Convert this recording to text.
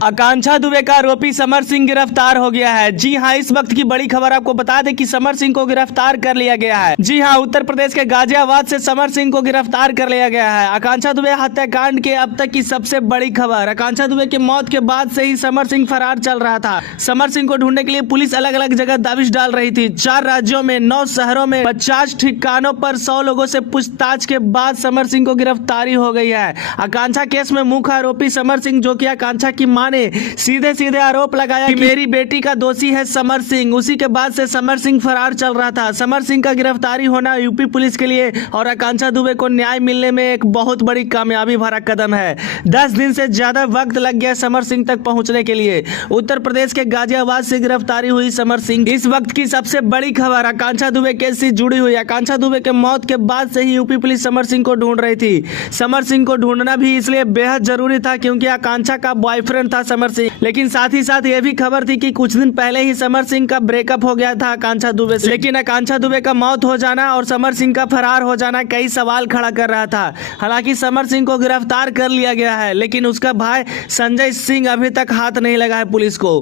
आकांक्षा दुबे का आरोपी समर सिंह गिरफ्तार हो गया है। जी हां, इस वक्त की बड़ी खबर आपको बता दें कि समर सिंह को गिरफ्तार कर लिया गया है। जी हां, उत्तर प्रदेश के गाजियाबाद से समर सिंह को गिरफ्तार कर लिया गया है। आकांक्षा दुबे हत्याकांड के अब तक की सबसे बड़ी खबर। आकांक्षा दुबे की मौत के बाद से ही समर सिंह फरार चल रहा था। समर सिंह को ढूंढने के लिए पुलिस अलग अलग जगह दबिश डाल रही थी। 4 राज्यों में 9 शहरों में 50 ठिकानों पर 100 लोगों से पूछताछ के बाद समर सिंह को गिरफ्तारी हो गई है। आकांक्षा केस में मुख्य आरोपी समर सिंह, जो कि आकांक्षा की मां ने सीधे आरोप लगाया कि मेरी बेटी का दोषी है समर सिंह। उसी के बाद से समर सिंह फरार चल रहा था। समर सिंह का गिरफ्तारी होना यूपी पुलिस के लिए और आकांक्षा दुबे को न्याय मिलने में एक बहुत बड़ी कामयाबी भरा कदम है। 10 दिन से ज्यादा वक्त लग गया समर सिंह तक पहुंचने के लिए। उत्तर प्रदेश के गाजियाबाद से गिरफ्तारी हुई समर सिंह। इस वक्त की सबसे बड़ी खबर आकांक्षा दुबे केस से जुड़ी हुई। आकांक्षा दुबे के मौत के बाद से ही यूपी पुलिस समर सिंह को ढूंढ रही थी। समर सिंह को ढूंढना भी इसलिए बेहद जरूरी था क्योंकि आकांक्षा का बॉयफ्रेंड था समर सिंह। लेकिन साथ ही साथ यह भी खबर थी कि कुछ दिन पहले ही समर सिंह का ब्रेकअप हो गया था आकांक्षा दुबे से। लेकिन आकांक्षा दुबे का मौत हो जाना और समर सिंह का फरार हो जाना कई सवाल खड़ा कर रहा था। हालांकि समर सिंह को गिरफ्तार कर लिया गया है, लेकिन उसका भाई संजय सिंह अभी तक हाथ नहीं लगा है पुलिस को।